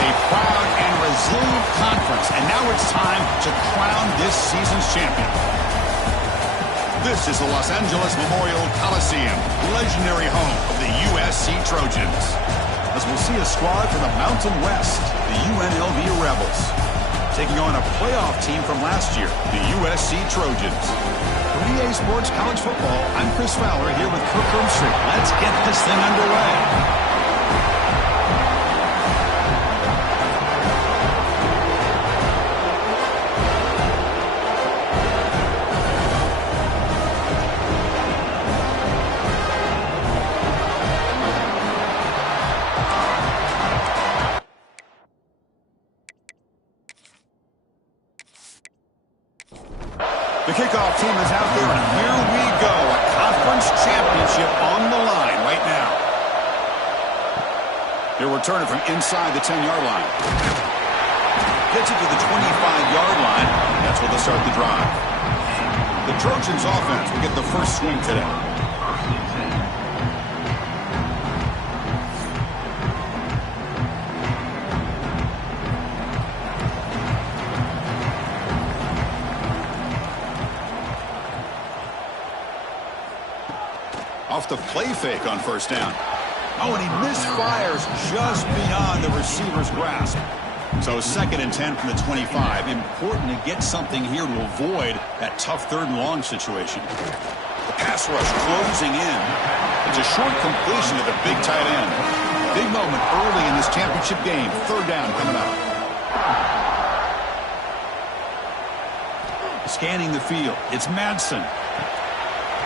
a proud and resilient conference, and now it's time to crown this season's champion. This is the Los Angeles Memorial Coliseum, legendary home of the USC Trojans. As we'll see a squad from the Mountain West, the UNLV Rebels, taking on a playoff team from last year, the USC Trojans. For EA Sports College Football, I'm Chris Fowler here with Kirk Street. Let's get this thing underway. The kickoff team is out there, and here we go. A conference championship on the line right now. He'll return it from inside the 10-yard line. Gets it to the 25-yard line. That's where they'll start the drive. The Trojans offense will get the first swing today. Off the play fake on first down. Oh, and he misfires just beyond the receiver's grasp. So 2nd and 10 from the 25. Important to get something here to avoid that tough 3rd and long situation. The pass rush closing in. It's a short completion to the big tight end. Big moment early in this championship game. 3rd down coming up. Scanning the field. It's Madsen.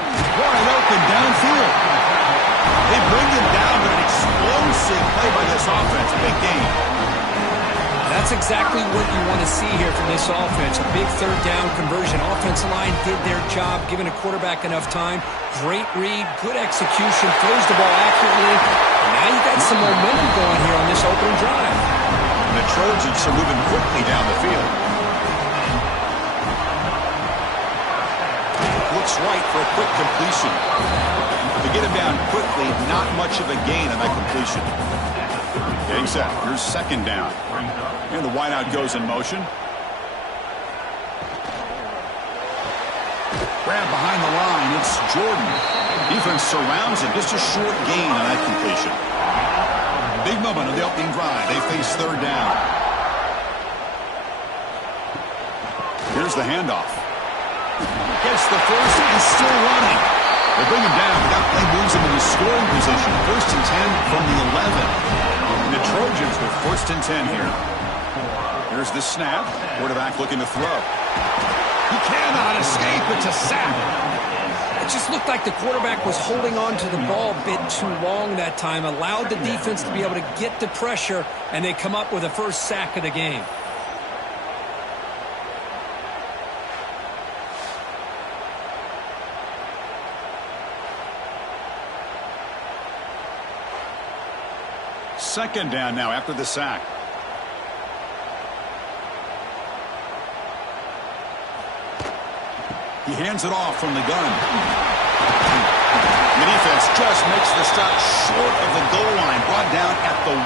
Wide open downfield. They bring him down, but an explosive play by this offense. Big game. That's exactly what you want to see here from this offense. A big 3rd down conversion. Offensive line did their job, giving a quarterback enough time. Great read, good execution, throws the ball accurately. Now you got some momentum going here on this opening drive. And the Trojans are moving quickly down the field. Looks right for a quick completion. To get him down quickly, not much of a gain on that completion. Getting set. Here's 2nd down. And the wideout goes in motion. Grab behind the line. It's Jordan. Defense surrounds him. Just a short gain on that completion. Big moment of the opening drive. They face 3rd down. Here's the handoff. Gets the first and still running. They bring him down. That play moves him into scoring position. 1st and 10 from the 11. And the Trojans with 1st and 10 here. Here's the snap. Quarterback looking to throw. He cannot escape. It's a sack. It just looked like the quarterback was holding on to the ball a bit too long that time. Allowed the defense to be able to get the pressure, and they come up with a first sack of the game. Second down now after the sack. He hands it off from the gun. The defense just makes the stop short of the goal line, brought down at the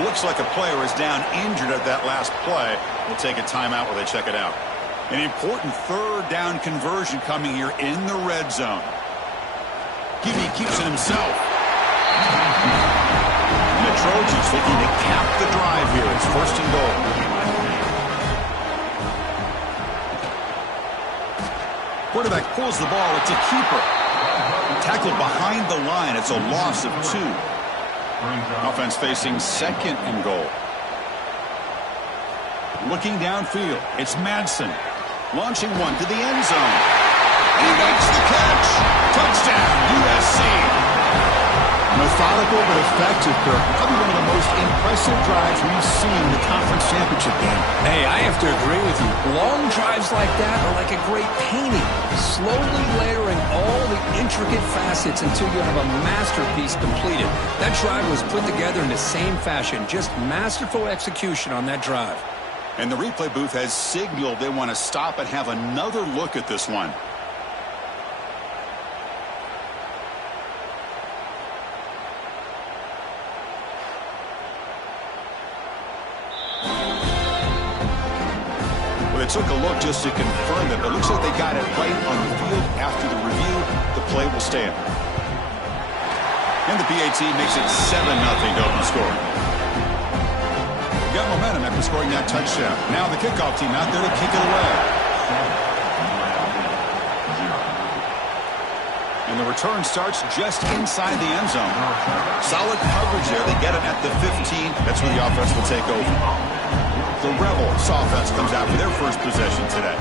1. Looks like a player is down injured at that last play. We'll take a timeout while they check it out. An important 3rd down conversion coming here in the red zone. Gibby keeps it himself. And the Trojans looking to cap the drive here. It's 1st and goal. Quarterback pulls the ball. It's a keeper. Tackled behind the line. It's a loss of 2. Offense facing 2nd and goal. Looking downfield. It's Madsen. Launching one to the end zone. He makes the catch. Touchdown, USC. Methodical but effective, Kirk. Probably one of the most impressive drives we've seen in the conference championship game. Hey, I have to agree with you. Long drives like that are like a great painting. Slowly layering all the intricate facets until you have a masterpiece completed. That drive was put together in the same fashion. Just masterful execution on that drive. And the replay booth has signaled they want to stop and have another look at this one. took a look just to confirm it, but it looks like they got it right on the field. After the review, the play will stand. And the PAT makes it 7-0 to open score. Got momentum after scoring that touchdown. Now the kickoff team out there to kick it away. And the return starts just inside the end zone. Solid coverage there. They get it at the 15. That's where the offense will take over. The Rebels offense comes out for their first possession today.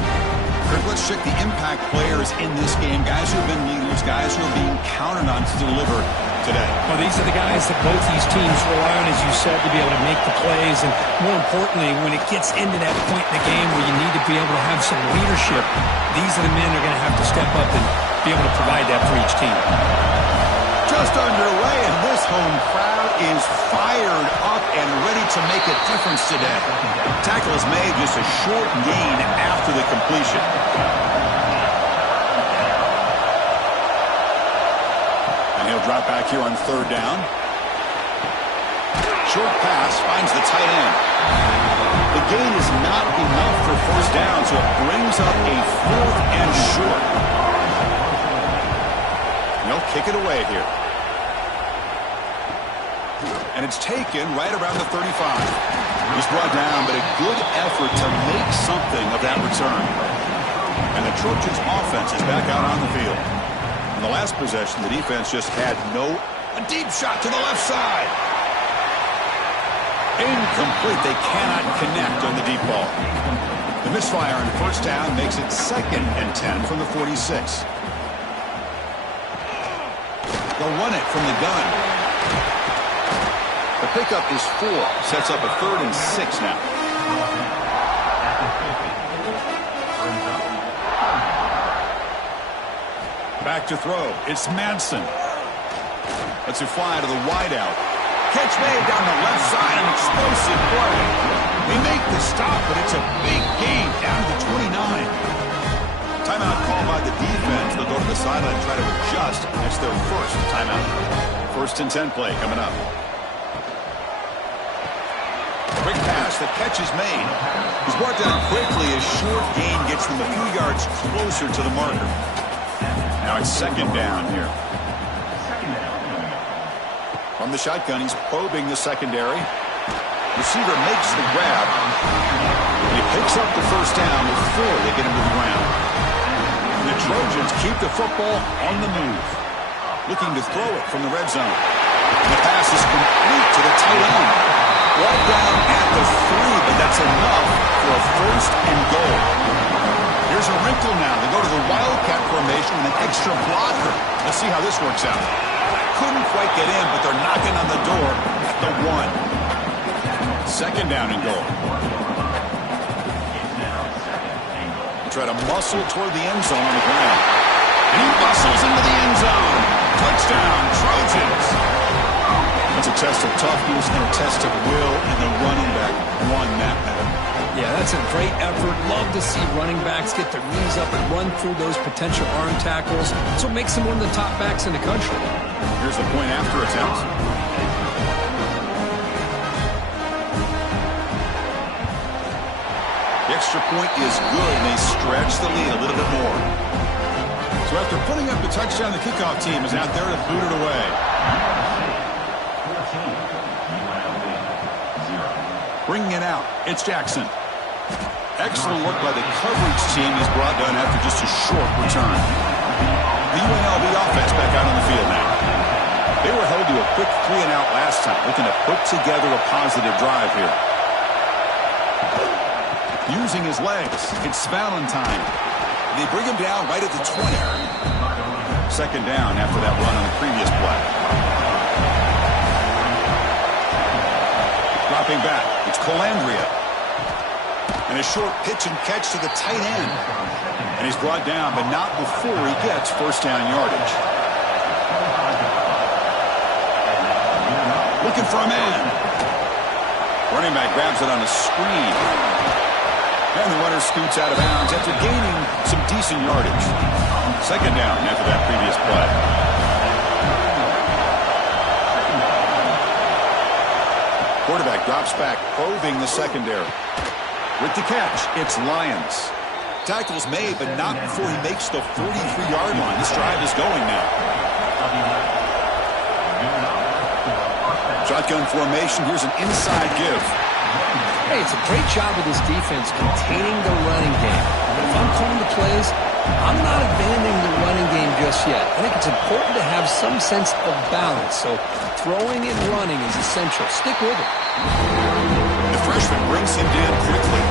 Kirk, let's check the impact players in this game. Guys who have been leaders, guys who are being counted on to deliver today. Well, these are the guys that both these teams rely on, as you said, to be able to make the plays. And more importantly, when it gets into that point in the game where you need to be able to have some leadership, these are the men that are going to have to step up and be able to provide that for each team. Just underway, and this home crowd is fired up and ready to make a difference today. Tackle is made, just a short gain after the completion. And he'll drop back here on third down. Short pass finds the tight end. The gain is not enough for first down, so it brings up a 4th and short. They'll kick it away here. And it's taken right around the 35. He's brought down, but a good effort to make something of that return. And the Trojans' offense is back out on the field. In the last possession, the defense just had a deep shot to the left side. Incomplete. They cannot connect on the deep ball. The misfire on first down makes it 2nd and 10 from the 46. They'll run it from the gun. The pickup is 4. Sets up a 3rd and 6 now. Back to throw. It's Madsen. Lets it fly to the wideout. Catch made down the left side. An explosive play. They make the stop, but it's a big gain down to 29. Timeout called by the defense. They'll go to the sideline and try to adjust. It's their first timeout. 1st and 10 play coming up. Quick pass. The catch is made. He's brought down quickly. A short gain gets them a few yards closer to the marker. Now it's 2nd down here. From the shotgun, he's probing the secondary. Receiver makes the grab. He picks up the first down before they get him to the ground. And the Trojans keep the football on the move. Looking to throw it from the red zone. And the pass is complete to the tight end. Right down at the 3, but that's enough for a 1st and goal. Here's a wrinkle now. They go to the Wildcat formation with an extra blocker. Let's see how this works out. Couldn't quite get in, but they're knocking on the door at the 1. 2nd down and goal. Try to muscle toward the end zone on the ground. And he muscles into the end zone. Touchdown, Trojans. That's a test of toughness and a test of will, and the running back won that battle. Yeah, that's a great effort. Love to see running backs get their knees up and run through those potential arm tackles. That's what makes them one of the top backs in the country. Here's the point after attempt. The extra point is good, and they stretch the lead a little bit more. So after putting up the touchdown, the kickoff team is out there to boot it away. Bringing it out, it's Jackson. Excellent work by the coverage team. He's brought down after just a short return. The UNLV offense back out on the field now. They were held to a quick 3-and-out last time, looking to put together a positive drive here. Using his legs, it's Valentine. They bring him down right at the 20. 2nd down after that run on the previous play. Dropping back, it's Colandria. And a short pitch and catch to the tight end. And he's brought down, but not before he gets first down yardage. Looking for a man. Running back grabs it on a screen. And the runner scoots out of bounds after gaining some decent yardage. 2nd down after that previous play. Quarterback drops back, probing the secondary. With the catch, it's Lions. Tackles made, but not before he makes the 43-yard line. This drive is going now. Shotgun formation. Here's an inside give. Hey, it's a great job of this defense containing the running game. If I'm calling the plays, I'm not abandoning the running game just yet. I think it's important to have some sense of balance. So throwing and running is essential. Stick with it. The freshman brings him down quickly.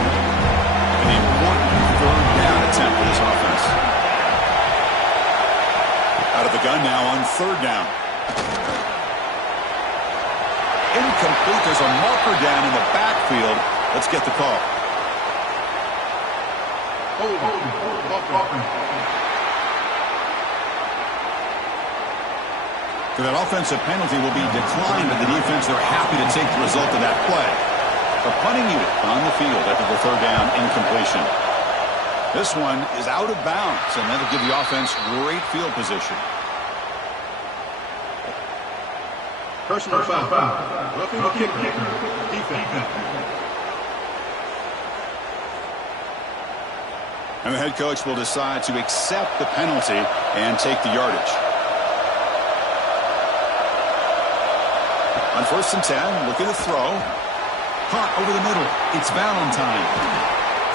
An important third down attempt for this offense. Out of the gun now on third down. Incomplete. There's a marker down in the backfield. Let's get the call. So that offensive penalty will be declined by the defense. They're happy to take the result of that play. The punting unit on the field after the third down incompletion. This one is out of bounds, and that'll give the offense great field position. Personal foul. Roughing the kicker. Defense. And the head coach will decide to accept the penalty and take the yardage. On 1st and 10, looking to throw. Caught over the middle. It's Valentine.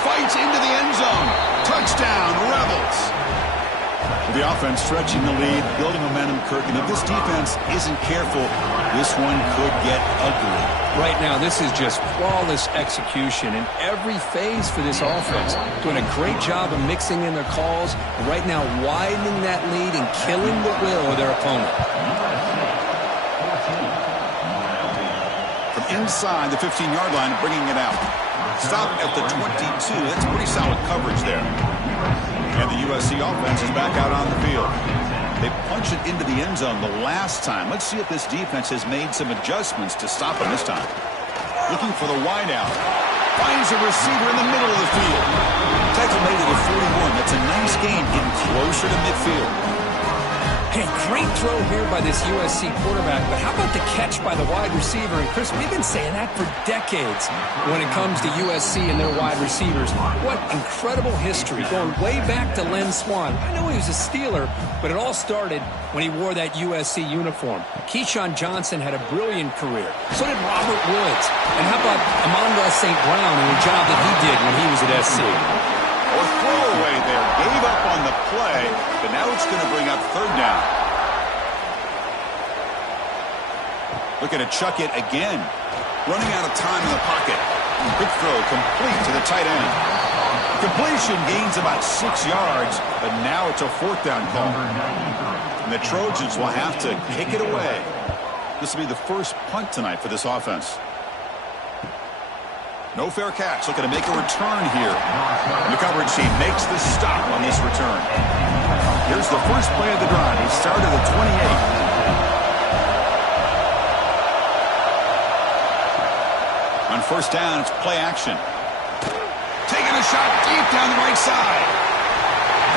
Fights into the end zone. Touchdown, Rebels. With the offense stretching the lead, building momentum, Kirk. And if this defense isn't careful, this one could get ugly. Right now, this is just flawless execution in every phase for this offense. Doing a great job of mixing in their calls. And right now, widening that lead and killing the will of their opponent. From inside the 15-yard line, bringing it out. Stop at the 22. That's pretty solid coverage there. And the USC offense is back out on the field. They punch it into the end zone the last time. Let's see if this defense has made some adjustments to stop him this time. Looking for the wideout. Finds a receiver in the middle of the field. Tackle made it at 41. That's a nice gain, getting closer to midfield. Hey, great throw here by this USC quarterback, but how about the catch by the wide receiver? And Chris, we've been saying that for decades when it comes to USC and their wide receivers. What incredible history, going way back to Len Swan. I know he was a Steeler, but it all started when he wore that USC uniform. Keyshawn Johnson had a brilliant career. So did Robert Woods. And how about Amon-Ra St. Brown and the job that he did when he was at SC? Or throwaway there. Gave up on the play, but now it's going to bring up third down. Looking to chuck it again. Running out of time in the pocket. Quick throw complete to the tight end. Completion gains about 6 yards, but now it's a fourth down call. And the Trojans will have to kick it away. This will be the first punt tonight for this offense. No fair catch. Looking to make a return here. The coverage team makes the stop on this return. Here's the first play of the drive. He started at 28. On first down, it's play action. Taking a shot deep down the right side.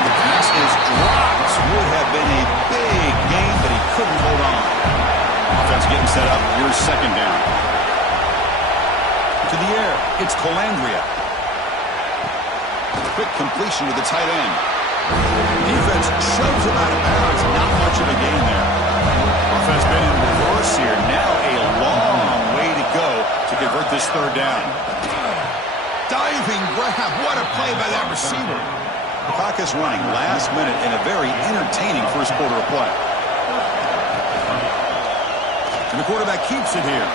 The pass is dropped. Would have been a big gain, but he couldn't hold on. Offense getting set up. Here's second down. To the air, it's Colandrea. Quick completion to the tight end. Defense shoves him out of bounds. Not much of a gain there. Offense been in reverse here. Now a long way to go to convert this third down. Diving grab. What a play by that receiver. The clock is running last minute in a very entertaining first quarter of play. And the quarterback keeps it here.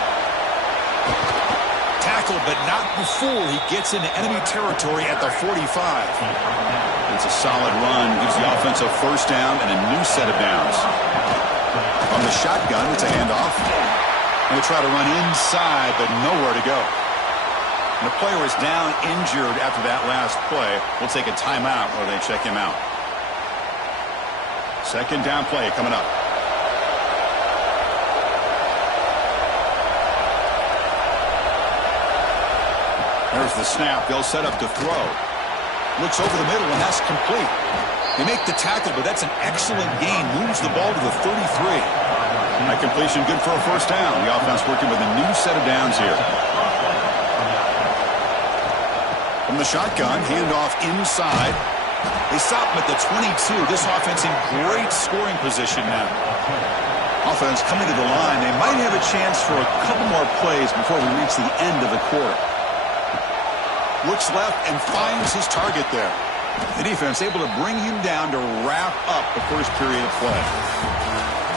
Tackled, but not before he gets into enemy territory at the 45. It's a solid run. Gives the offense a first down and a new set of downs. On the shotgun, it's a handoff. And they try to run inside, but nowhere to go. And the player is down injured after that last play. We'll take a timeout while they check him out. Second down play coming up. There's the snap. They'll set up to throw. Looks over the middle, and that's complete. They make the tackle, but that's an excellent gain. Moves the ball to the 33. That completion good for a first down. The offense working with a new set of downs here. From the shotgun, handoff inside. They stop him at the 22. This offense in great scoring position now. Offense coming to the line. They might have a chance for a couple more plays before we reach the end of the quarter. Looks left and finds his target there. The defense able to bring him down to wrap up the first period of play.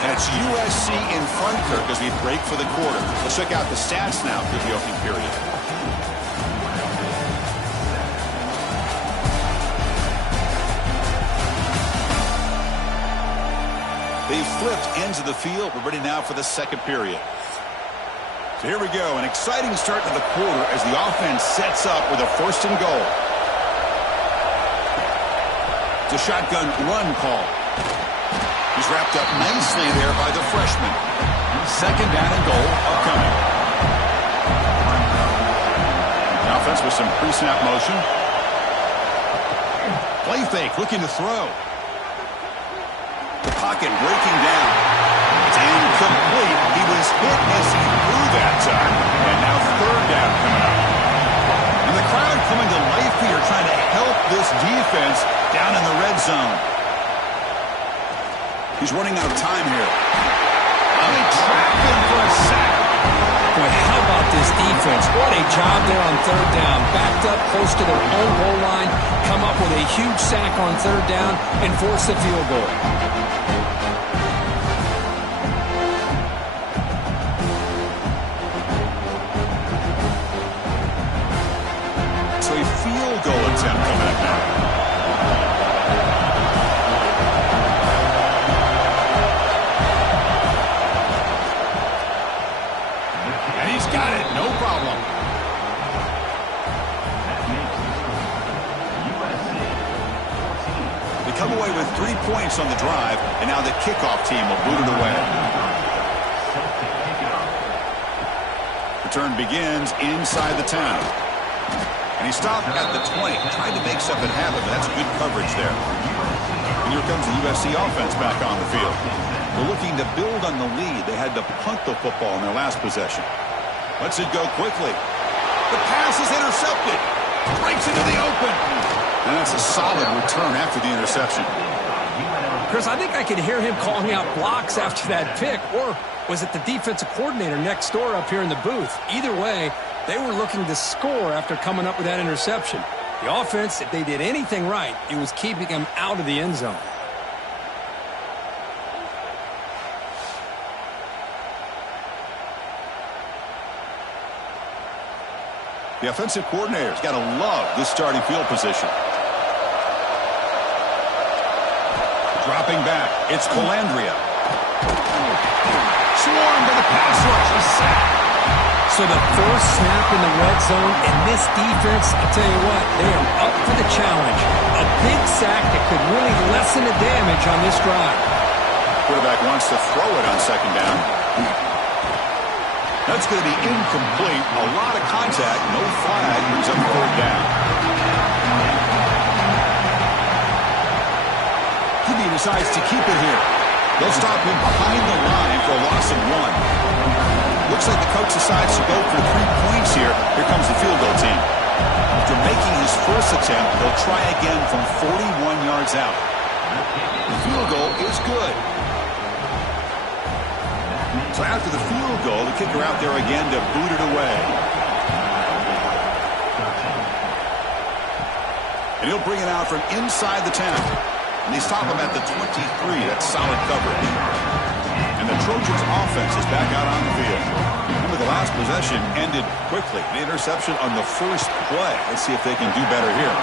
And it's USC in front, Kirk, as we break for the quarter. Let's check out the stats now for the opening period. They've flipped ends of the field. We're ready now for the second period. So here we go. An exciting start to the quarter as the offense sets up with a first and goal. It's a shotgun run call. He's wrapped up nicely there by the freshman. Second down and goal upcoming. The offense with some pre-snap motion. Play fake, looking to throw. The pocket breaking down. It's incomplete. He was hit as he threw that time. And now third down coming up. And the crowd coming to life here, trying to help this defense down in the red zone. He's running out of time here. Oh, they trap him for a sack. Boy, how about this defense? What a job there on third down. Backed up close to their own goal line, come up with a huge sack on third down, and force the field goal. So a field goal attempt coming up now. And he's got it, no problem. They come away with 3 points on the drive, and now the kickoff team will boot it away. Return begins inside the 10. And he stopped at the 20, trying to make something happen, but that's good coverage there. And here comes the USC offense back on the field. They're looking to build on the lead. They had to punt the football in their last possession. Lets it go quickly. The pass is intercepted. Breaks into the open. And that's a solid return after the interception. Chris, I think I could hear him calling out blocks after that pick. Or was it the defensive coordinator next door up here in the booth? Either way, they were looking to score after coming up with that interception. The offense, if they did anything right, it was keeping them out of the end zone. The offensive coordinator's got to love this starting field position. Dropping back, it's Calandria. Swarmed by the pass rush, a sack. So the first snap in the red zone, and this defense, I tell you what, they are up for the challenge. A big sack that could really lessen the damage on this drive. Quarterback wants to throw it on second down. That's going to be incomplete. A lot of contact, no flag, brings up third down. QB decides to keep it here. They'll stop him behind the line for a loss of 1. Looks like the coach decides to go for 3 points here. Here comes the field goal team. After making his first attempt, they'll try again from 41 yards out. The field goal is good. So after the field goal, the kicker out there again to boot it away. And he'll bring it out from inside the 10. And they stop him at the 23. That's solid coverage. And the Trojans' offense is back out on the field. Remember, the last possession ended quickly. The interception on the first play. Let's see if they can do better here.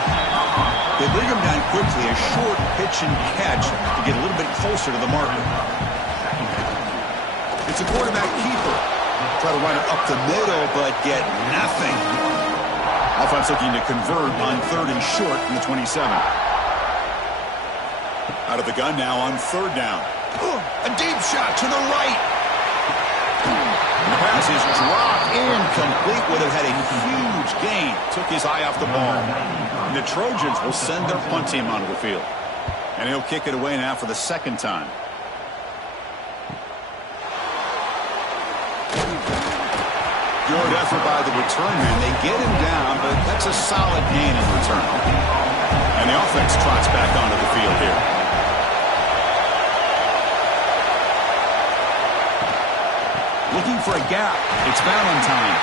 They bring him down quickly, a short pitch and catch to get a little bit closer to the marker. It's a quarterback keeper. Try to run it up the middle, but get nothing. Offense looking to convert on third and short from the 27. Out of the gun now on third down. A deep shot to the right. The pass is dropped incomplete. Would have had a huge gain. Took his eye off the ball. And the Trojans will send their punt team onto the field. And he'll kick it away now for the second time. Good effort by the return man. They get him down, but that's a solid gain in return. And the offense trots back onto the field here. Looking for a gap. It's Valentine.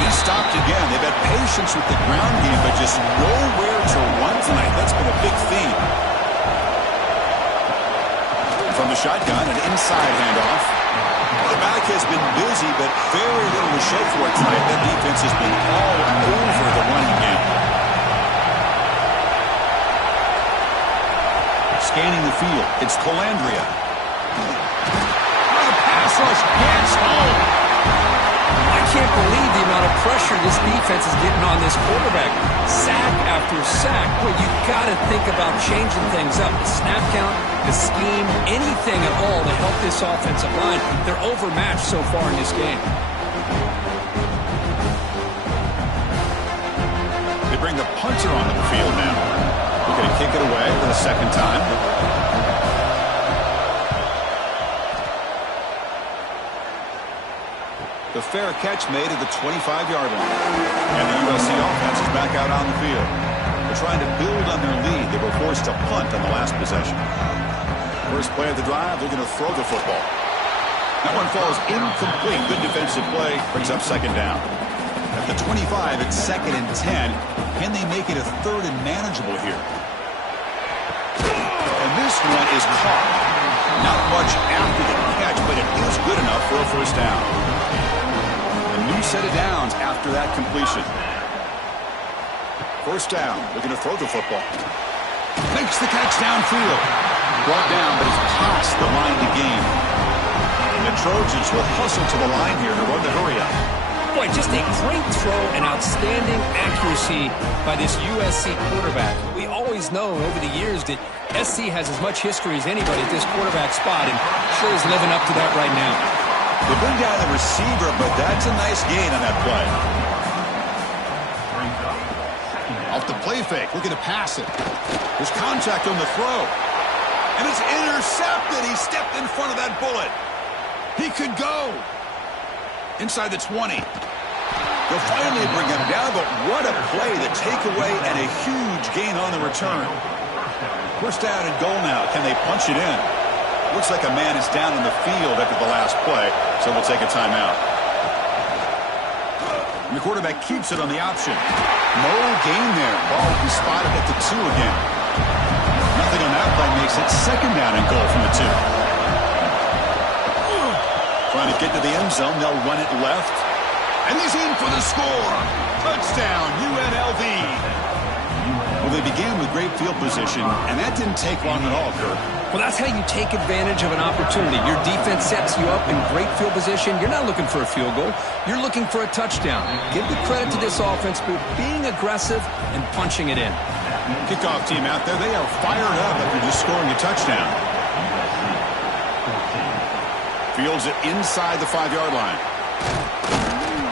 He's stopped again. They've had patience with the ground game, but just nowhere to run tonight. That's been a big theme. From the shotgun, an inside handoff. The back has been busy, but very little to show for it tonight. That defense has been all over the running game. Scanning the field, it's Calandria. The pass rush gets home. I can't believe the amount of pressure this defense is getting on this quarterback. Sack after sack. Well, you got to think about changing things up. The snap count, the scheme, anything at all to help this offensive line. They're overmatched so far in this game. They bring the punter onto the field now. They're going to kick it away for the second time. The fair catch made at the 25-yard line. And the USC offense is back out on the field. They're trying to build on their lead. They were forced to punt on the last possession. First play of the drive, they're going to throw the football. That one falls incomplete. Good defensive play. Brings up second down. At the 25, it's 2nd and 10. Can they make it a 3rd and manageable here? And this one is caught. Not much after the catch, but it is good enough for a first down. A new set of downs after that completion. First down. They're going to throw the football. Makes the catch downfield. Brought down, but he's past the line to gain. And the Trojans will hustle to the line here to run the hurry up. Boy, just a great throw and outstanding accuracy by this USC quarterback. We always know over the years that SC has as much history as anybody at this quarterback spot, and sure is living up to that right now. They bring down the receiver, but that's a nice gain on that play. Off the play fake, looking to pass it. There's contact on the throw. And it's intercepted. He stepped in front of that bullet. He could go. Inside the 20. They'll finally bring him down, but what a play. The takeaway and a huge gain on the return. First down and goal now. Can they punch it in? Looks like a man is down on the field after the last play, so they'll take a timeout. And the quarterback keeps it on the option. No gain there. Ball will be spotted at the 2 again. Nothing on that play makes it second down and goal from the 2. Trying to get to the end zone. They'll run it left. And he's in for the score. Touchdown, UNLV. Well, they began with great field position, and that didn't take long at all, Kirk. Well, that's how you take advantage of an opportunity. Your defense sets you up in great field position. You're not looking for a field goal. You're looking for a touchdown. Give the credit to this offense for being aggressive and punching it in. Kickoff team out there, they are fired up after just scoring a touchdown. Fields it inside the 5-yard line.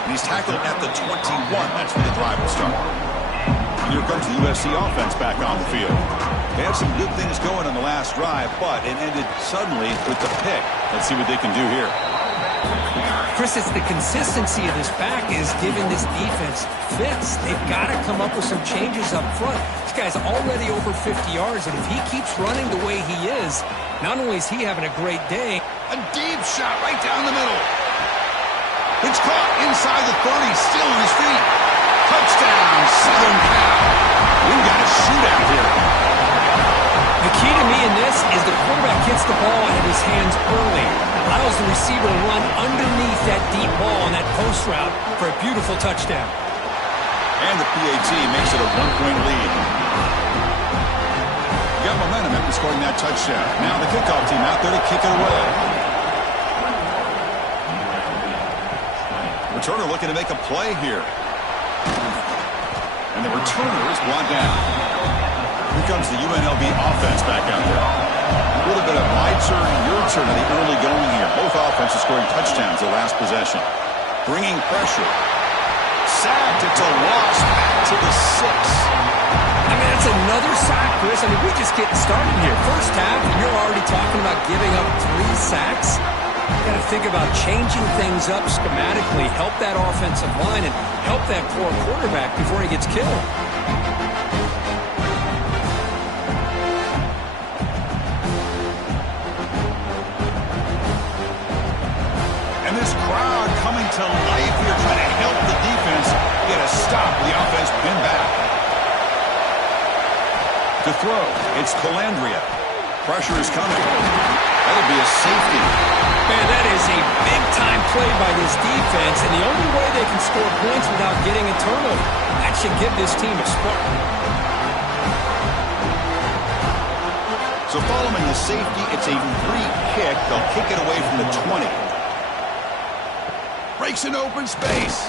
And he's tackled at the 21. That's where the drive will start. And here comes the USC offense back on the field. They had some good things going on the last drive, but it ended suddenly with the pick. Let's see what they can do here. Chris, it's the consistency of this back is giving this defense fits. They've got to come up with some changes up front. This guy's already over 50 yards, and if he keeps running the way he is, not only is he having a great day. A deep shot right down the middle. It's caught inside the 30, still on his feet. Touchdown, Southern Cal. We've got a shootout here. The key to me in this is the quarterback gets the ball out of his hands early. Allows the receiver to run underneath that deep ball on that post route for a beautiful touchdown. And the PAT makes it a 1-point lead. Got momentum after scoring that touchdown. Now the kickoff team out there to kick it away. Returner looking to make a play here. And the returner is brought down. Here comes the UNLV offense back out there. A little bit of my turn, your turn in the early going here. Both offenses scoring touchdowns their last possession. Bringing pressure. Sacked. It's a loss back to the 6. I mean, that's another sack, Chris. I mean, we're just getting started here. First half, and you're already talking about giving up 3 sacks. Got to think about changing things up schematically, help that offensive line, and help that poor quarterback before he gets killed. And this crowd coming to life here, trying to help the defense get a stop. The offense pinned back. To throw, it's Calandria. Pressure is coming. That'll be a safety. Man, that is a big-time play by this defense, and the only way they can score points without getting a turnover. That should give this team a spark. So following the safety, it's a free kick. They'll kick it away from the 20. Breaks an open space.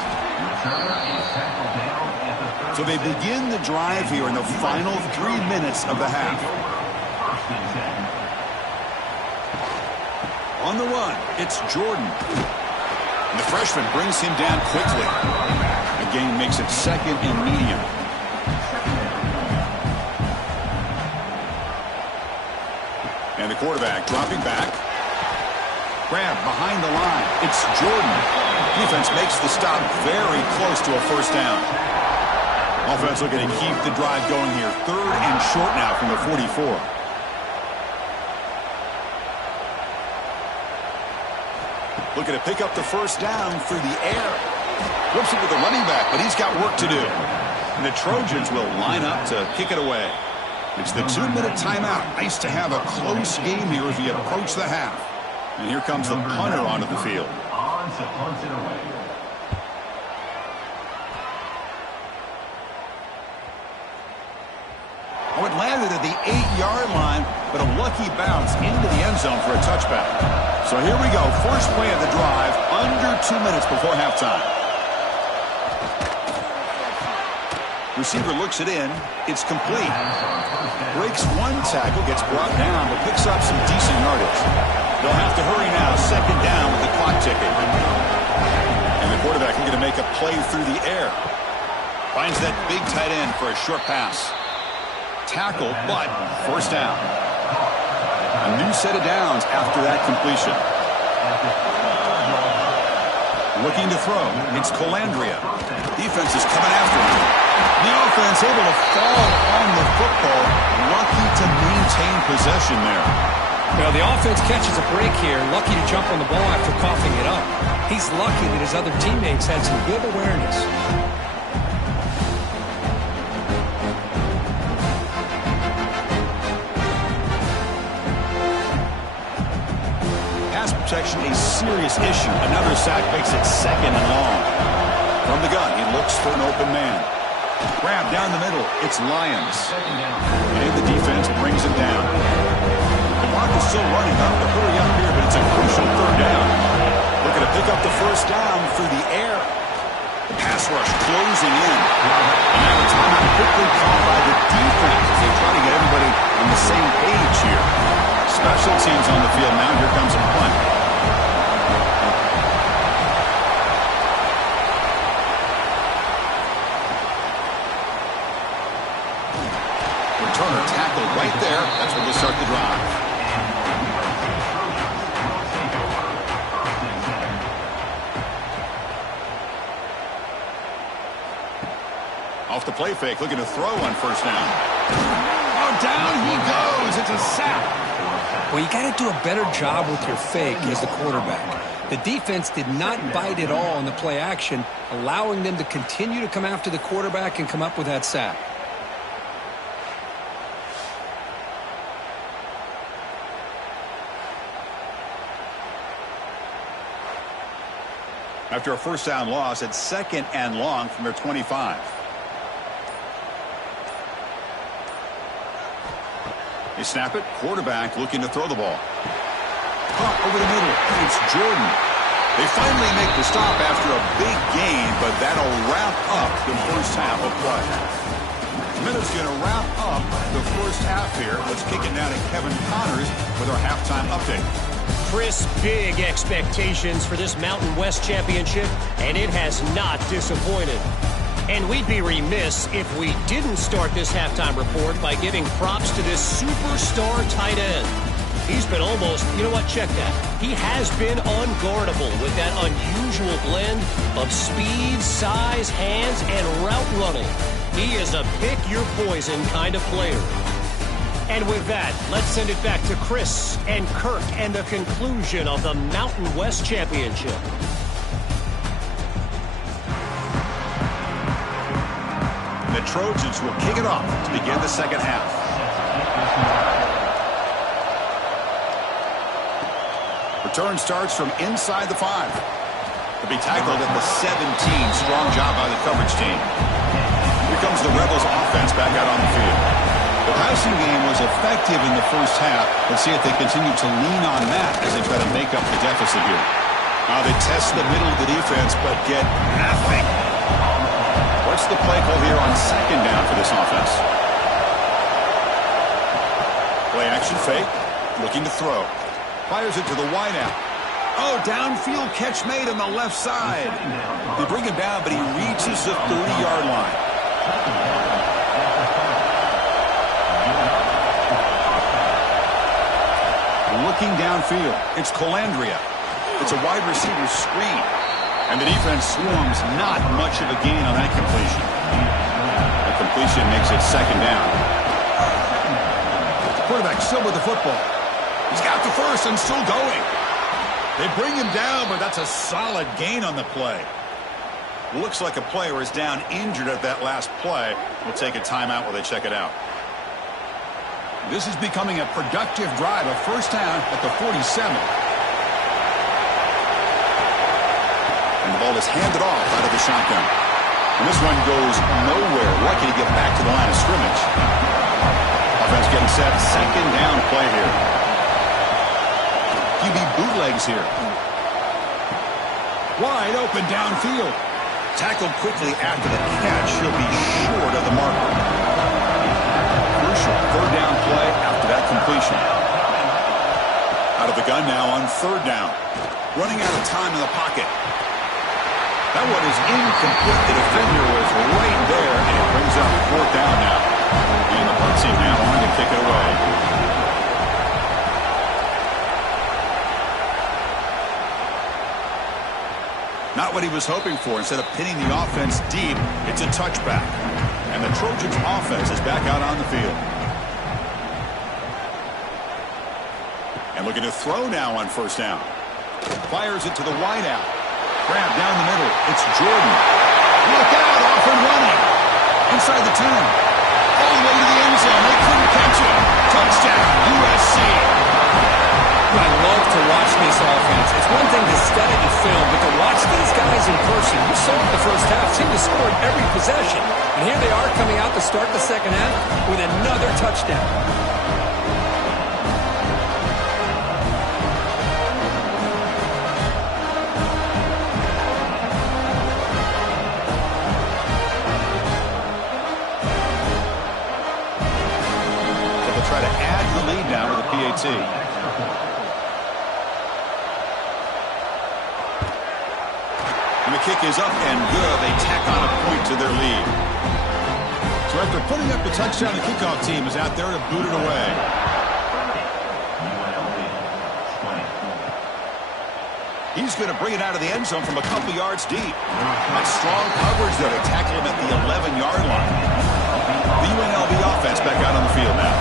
So they begin the drive here in the final 3 minutes of the half. On the run, it's Jordan. And the freshman brings him down quickly. The gain makes it second and medium. And the quarterback dropping back. Grab behind the line. It's Jordan. Defense makes the stop very close to a first down. Offense looking to keep the drive going here. 3rd and short now from the 44. Looking to pick up the first down through the air. Flips it to the running back, but he's got work to do. And the Trojans will line up to kick it away. It's the 2-minute timeout. Nice to have a close game here as we approach the half. And here comes the punter onto the field. On to punt it away. Oh, it landed at the 8-yard line, but a lucky bounce into the end zone for a touchback. So here we go. First play of the drive, under 2 minutes before halftime. Receiver looks it in. It's complete. Breaks one tackle, gets brought down, but picks up some decent yardage. They'll have to hurry now. Second down with the clock ticking. And the quarterback looking to make a play through the air. Finds that big tight end for a short pass. Tackle, but first down. A new set of downs after that completion. Looking to throw. It's Calandria. Defense is coming after him. The offense able to fall on the football. Lucky to maintain possession there. Well, the offense catches a break here. Lucky to jump on the ball after coughing it up. He's lucky that his other teammates had some good awareness. Pass protection a serious issue. Another sack makes it second and long. From the gun, he looks for an open man. Grab down the middle. It's Lyons. And the defense brings it down. The clock is still running up to hurry up here, but it's a crucial third down. Looking to pick up the first down through the air. The pass rush closing in. And now a timeout quickly called by the defense as they try to get everybody on the same page here. Special teams on the field now. Here comes a punt. Returner tackled right there. That's where they'll start the drive. Off the play fake, looking to throw on first down. Oh, down he goes. It's a sack. Well, you got to do a better job with your fake as the quarterback. The defense did not bite at all in the play action, allowing them to continue to come after the quarterback and come up with that sack. After a first down loss, it's second and long from their 25. They snap it. Quarterback looking to throw the ball. Caught over the middle. It's Jordan. They finally make the stop after a big gain, but that'll wrap up the first half of play. Minutes going to wrap up the first half here. Let's kick it now to Kevin Connors with our halftime update. Chris, big expectations for this Mountain West Championship, and it has not disappointed. And we'd be remiss if we didn't start this halftime report by giving props to this superstar tight end. He's been almost, you know what, check that. He has been unguardable with that unusual blend of speed, size, hands, and route running. He is a pick-your-poison kind of player. And with that, let's send it back to Chris and Kirk and the conclusion of the Mountain West Championship. The Trojans will kick it off to begin the second half. Return starts from inside the 5. To be tackled at the 17. Strong job by the coverage team. Here comes the Rebels offense back out on the field. The passing game was effective in the first half. Let's see if they continue to lean on that as they try to make up the deficit here. Now they test the middle of the defense but get nothing. What's the play call here on second down for this offense? Play action fake. Looking to throw. Fires it to the wideout. Oh, downfield catch made on the left side. They bring him down, but he reaches the 30-yard line. Looking downfield. It's Colandrea. It's a wide receiver screen. And the defense swarms. Not much of a gain on that completion. The completion makes it second down. The quarterback still with the football. He's got the first and still going. They bring him down, but that's a solid gain on the play. Looks like a player is down injured at that last play. We'll take a timeout while they check it out. This is becoming a productive drive, a first down at the 47. And the ball is handed off out of the shotgun. And this one goes nowhere. Lucky to get back to the line of scrimmage. Offense getting set. Second down play here. QB bootlegs here. Wide open downfield. Tackled quickly after the catch. He'll be short of the marker. Crucial third down play after that completion. Out of the gun now on third down. Running out of time in the pocket. That one is incomplete. The defender was right there, and it brings up fourth down now. And the punt team now on to kick it away. Not what he was hoping for. Instead of pinning the offense deep, it's a touchback. And the Trojans' offense is back out on the field. And looking to throw now on first down. Fires it to the wideout. Grab down the middle. It's Jordan. Look out, off and running. Inside the 10. All the way to the end zone. They couldn't catch him. Touchdown, USC. I love to watch this offense. It's one thing to study it in film, but to watch these guys in person, you saw in the first half, seem to score in every possession. And here they are coming out to start the second half with another touchdown. Try to add the lead now with the PAT. And the kick is up and good. They tack on a point to their lead. So after putting up the touchdown, the kickoff team is out there to boot it away. He's going to bring it out of the end zone from a couple yards deep. That's strong coverage there to tackle him at the 11-yard line. The UNLV offense back out on the field now.